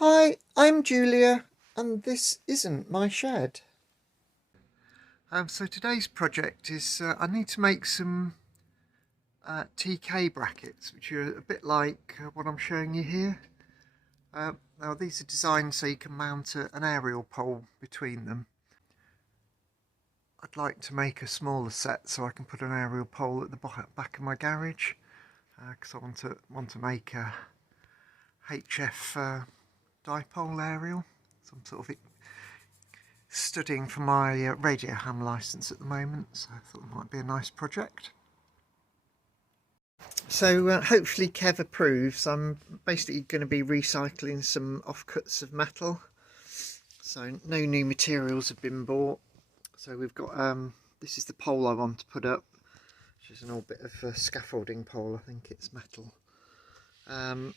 Hi, I'm Julia, and this isn't my shed. So today's project is I need to make some TK brackets, which are a bit like what I'm showing you here. Now these are designed so you can mount an aerial pole between them. I'd like to make a smaller set so I can put an aerial pole at the back of my garage, because I want to make a HF dipole aerial, some sort of studying for my radio ham licence at the moment, so I thought it might be a nice project. So hopefully Kev approves. I'm basically going to be recycling some offcuts of metal, so no new materials have been bought. So we've got this is the pole I want to put up, which is an old bit of scaffolding pole. I think it's metal, and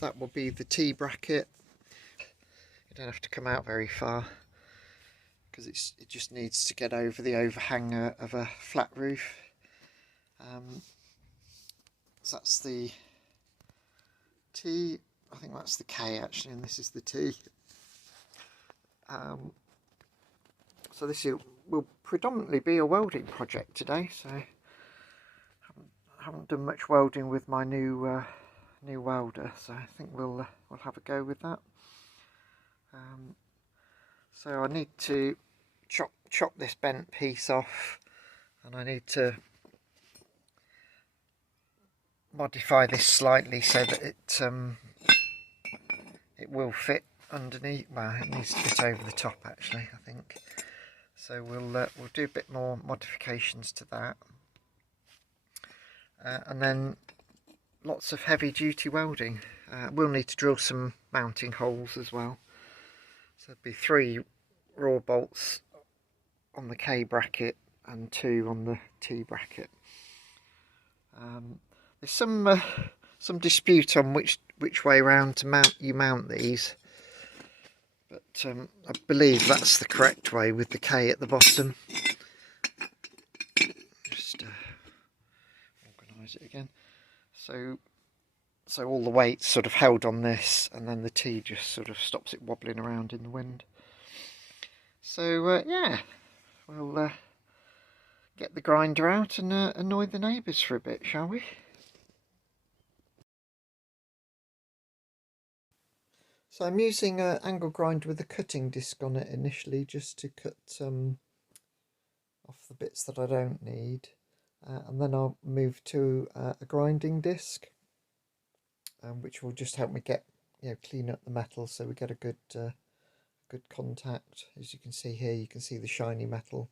that will be the T bracket. You don't have to come out very far because it just needs to get over the overhang of a flat roof. So that's the T, I think that's the K actually, and this is the T. So this will predominantly be a welding project today, so I haven't done much welding with my new welder, so I think we'll have a go with that. So I need to chop this bent piece off, and I need to modify this slightly so that it will fit underneath. Well, it needs to fit over the top actually, I think. So we'll do a bit more modifications to that, and then lots of heavy duty welding. We'll need to drill some mounting holes as well. So there'll be 3 raw bolts on the K bracket and 2 on the T bracket. There's some dispute on which way around to mount these, but I believe that's the correct way with the K at the bottom. Just organise it again. So all the weight's sort of held on this, and then the T just sort of stops it wobbling around in the wind. So yeah, we'll get the grinder out and annoy the neighbours for a bit, shall we? So I'm using an angle grinder with a cutting disc on it initially, just to cut off the bits that I don't need, and then I'll move to a grinding disc, which will just help me get clean up the metal so we get a good contact. As you can see here, you can see the shiny metal.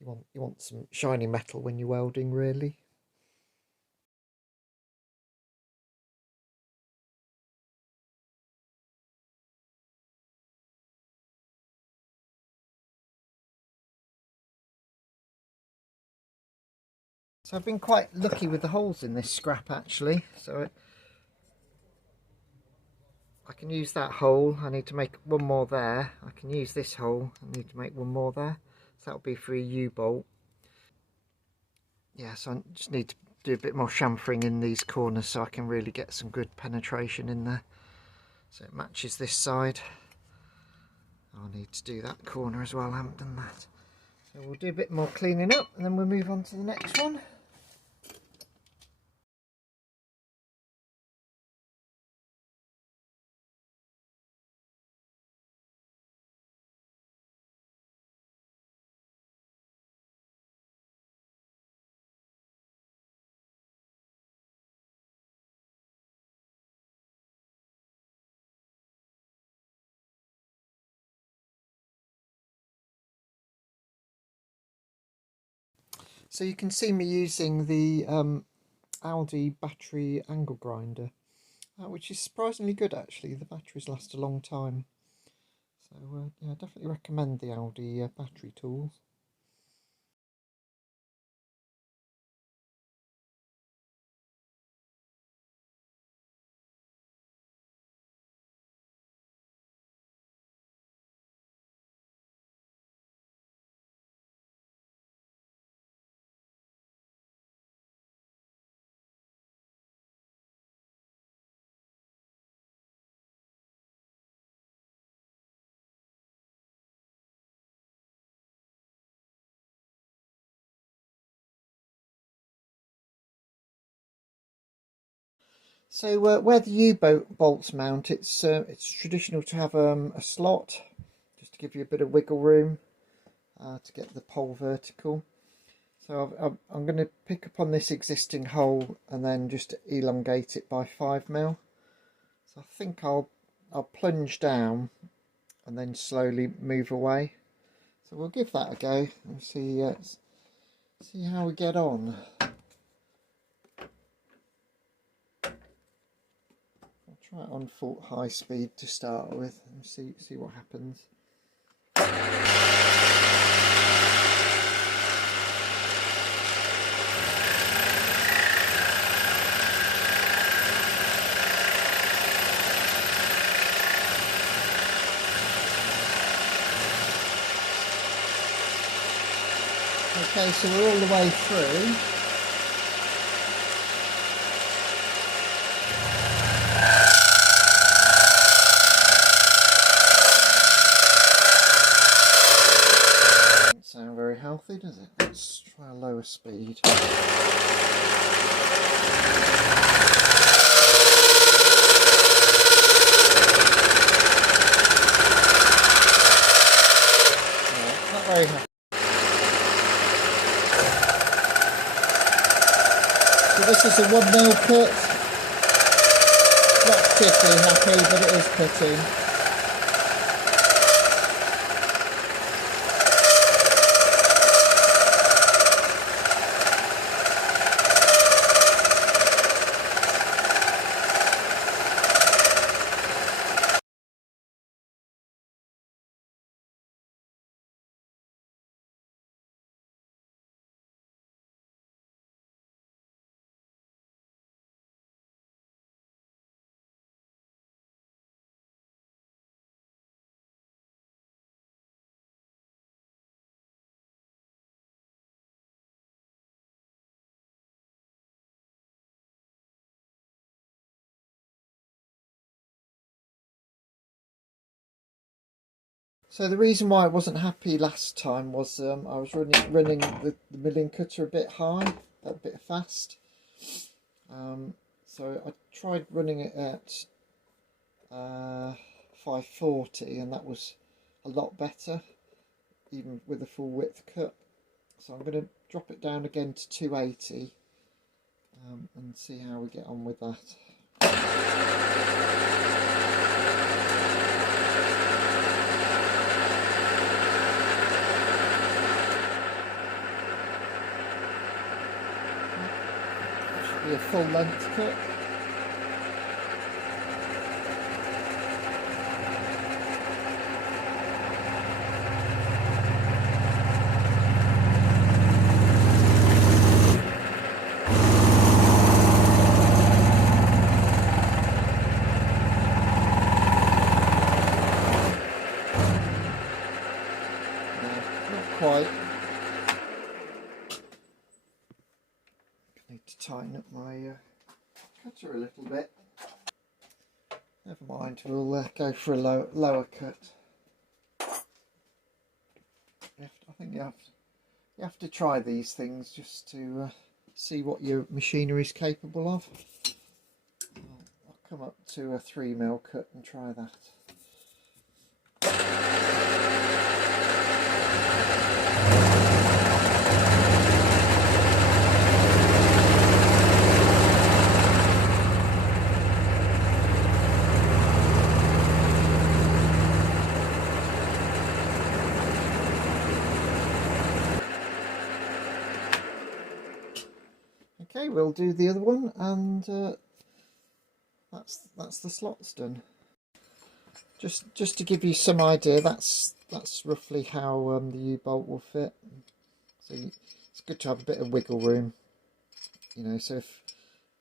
You want some shiny metal when you're welding, really. So I've been quite lucky with the holes in this scrap actually. So I can use that hole. I need to make one more there. I can use this hole. I need to make one more there. So that'll be for a U-bolt. Yeah, so I just need to do a bit more chamfering in these corners so I can really get some good penetration in there. So it matches this side. I'll need to do that corner as well. I haven't done that. So we'll do a bit more cleaning up and then we'll move on to the next one. So you can see me using the Aldi battery angle grinder, which is surprisingly good actually. The batteries last a long time. So yeah, I definitely recommend the Aldi battery tools. So where the U-bolt bolts mount, it's traditional to have a slot, just to give you a bit of wiggle room to get the pole vertical. So I'm going to pick up on this existing hole and then just elongate it by 5mm. So I think I'll plunge down and then slowly move away. So we'll give that a go and see how we get on. Try it on full high speed to start with and see what happens. Okay, so we're all the way through. Sound very healthy, does it? Let's try a lower speed. Yeah, not very happy. So this is a 1mm cut. Not particularly happy, but it is cutting. So the reason why I wasn't happy last time was I was running the milling cutter a bit high, a bit fast. So I tried running it at 540 and that was a lot better, even with a full width cut. So I'm going to drop it down again to 280 and see how we get on with that. Be a full length cut. No, not quite. Need to tighten up my cutter a little bit. Never mind, we'll go for a lower cut. I think you have to try these things just to see what your machinery is capable of. I'll come up to a 3mm cut and try that. Okay, we'll do the other one, and that's the slots done. Just to give you some idea, that's roughly how the U-bolt will fit. So it's good to have a bit of wiggle room, you know. So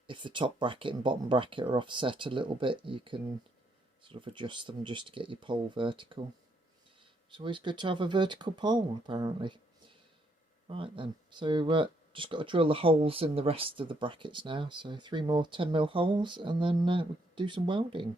if the top bracket and bottom bracket are offset a little bit, you can sort of adjust them just to get your pole vertical. It's always good to have a vertical pole, apparently. Right then, so just got to drill the holes in the rest of the brackets now. So 3 more 10mm holes, and then we can do some welding.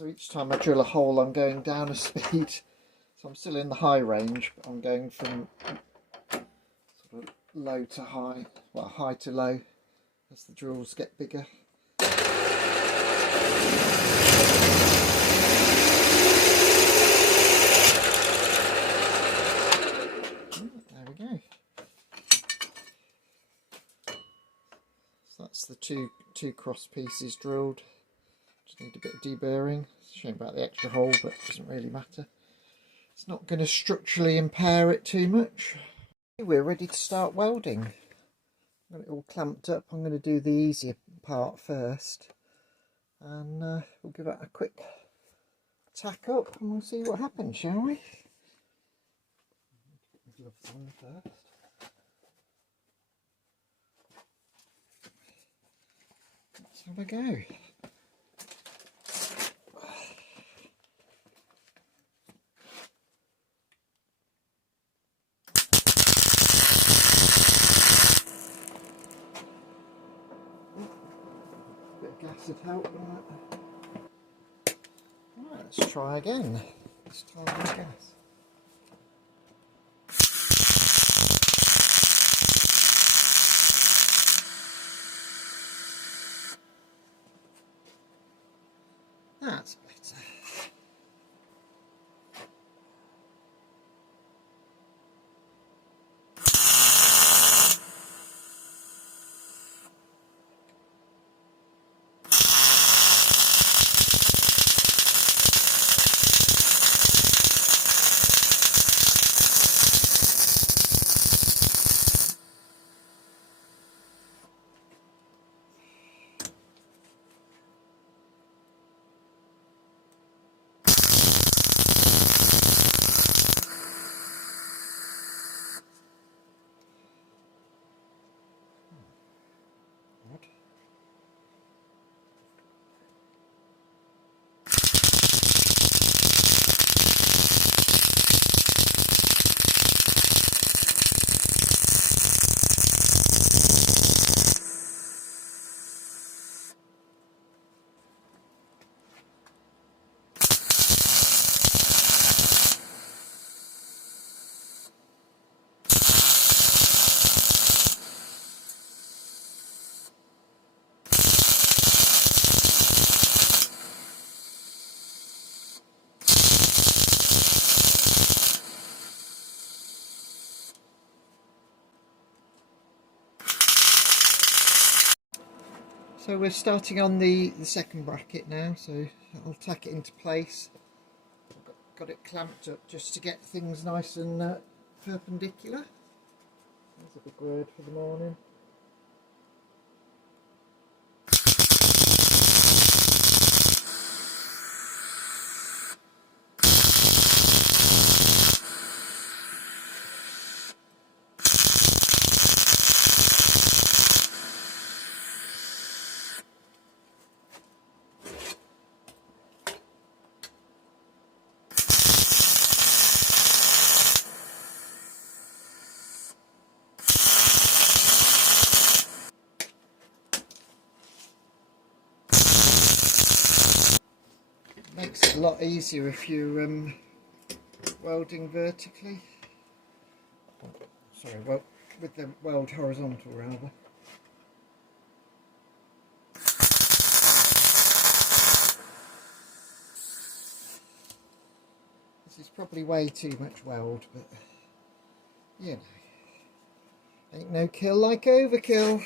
So each time I drill a hole I'm going down a speed. So I'm still in the high range, but I'm going from sort of low to high, well, high to low as the drills get bigger. There we go. So that's the two cross pieces drilled. Just need a bit of deburring. It's a shame about the extra hole, but it doesn't really matter. It's not going to structurally impair it too much. We're ready to start welding. I've got it all clamped up. I'm going to do the easier part first, and we'll give it a quick tack up and we'll see what happens, shall we? Put the gloves on first. Let's have a go. Gas would help, wouldn't it? Right, let's try again. This time with gas. That's better. So we're starting on the second bracket now, so I'll tack it into place. I've got it clamped up just to get things nice and perpendicular. That's a big word for the morning. Makes it a lot easier if you're welding vertically. Sorry, well, with the weld horizontal rather. This is probably way too much weld, but you know, ain't no kill like overkill.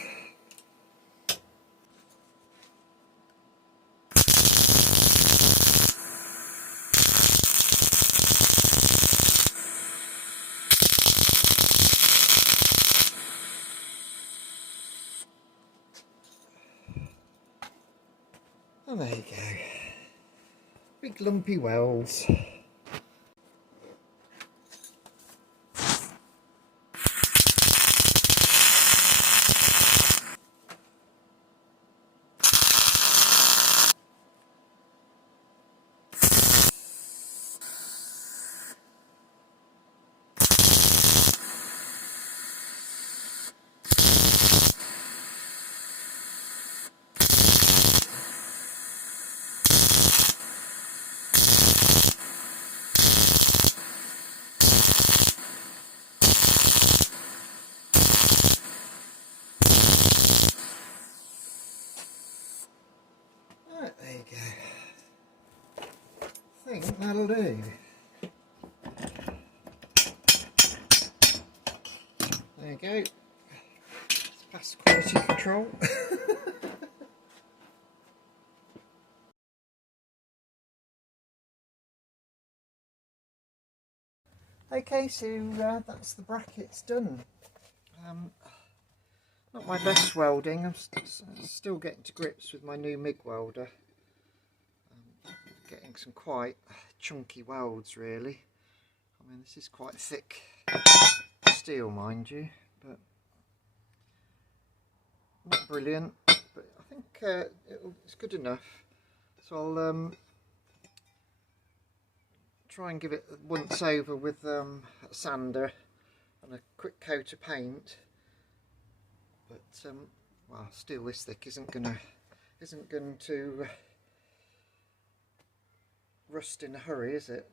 And there you go. Big lumpy welds. That'll do. There you go. It's past quality control. Okay, so that's the brackets done. Not my best welding. I'm still getting to grips with my new MIG welder. Getting some quite chunky welds, really. I mean, this is quite thick steel, mind you, but not brilliant. But I think it's good enough. So I'll try and give it a once over with a sander and a quick coat of paint. But well, steel this thick isn't going to rust in a hurry, is it?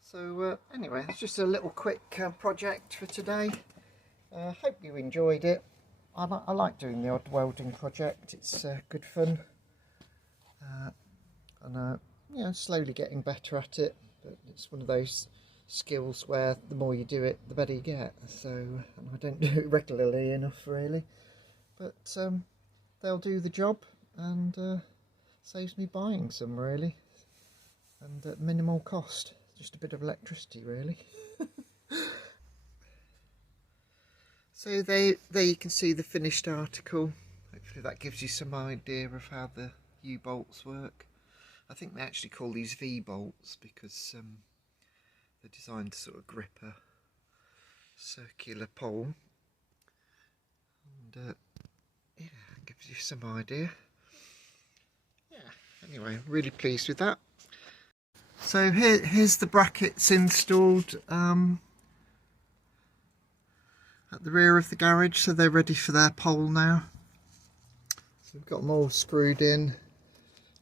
So anyway, it's just a little quick project for today. Hope you enjoyed it. I like doing the odd welding project. It's good fun, and yeah, slowly getting better at it. But it's one of those skills where the more you do it, the better you get. So and I don't do it regularly enough, really. But they'll do the job, and saves me buying some, really, and at minimal cost. Just a bit of electricity, really. So there you can see the finished article. Hopefully that gives you some idea of how the U-bolts work. I think they actually call these V-bolts because they're designed to sort of grip a circular pole. And yeah, it gives you some idea. Yeah, anyway, really pleased with that. So here's the brackets installed at the rear of the garage, so they're ready for their pole now. So we've got them all screwed in.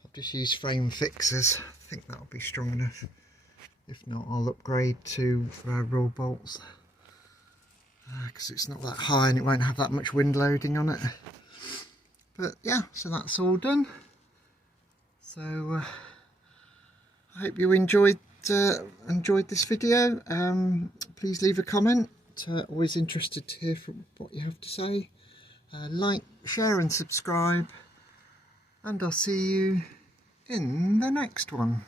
I've just used frame fixers. I think that'll be strong enough. If not, I'll upgrade to raw bolts because it's not that high and it won't have that much wind loading on it. But yeah, so that's all done. So I hope you enjoyed this video. Please leave a comment. Always interested to hear from what you have to say. Like, share and subscribe, and I'll see you in the next one.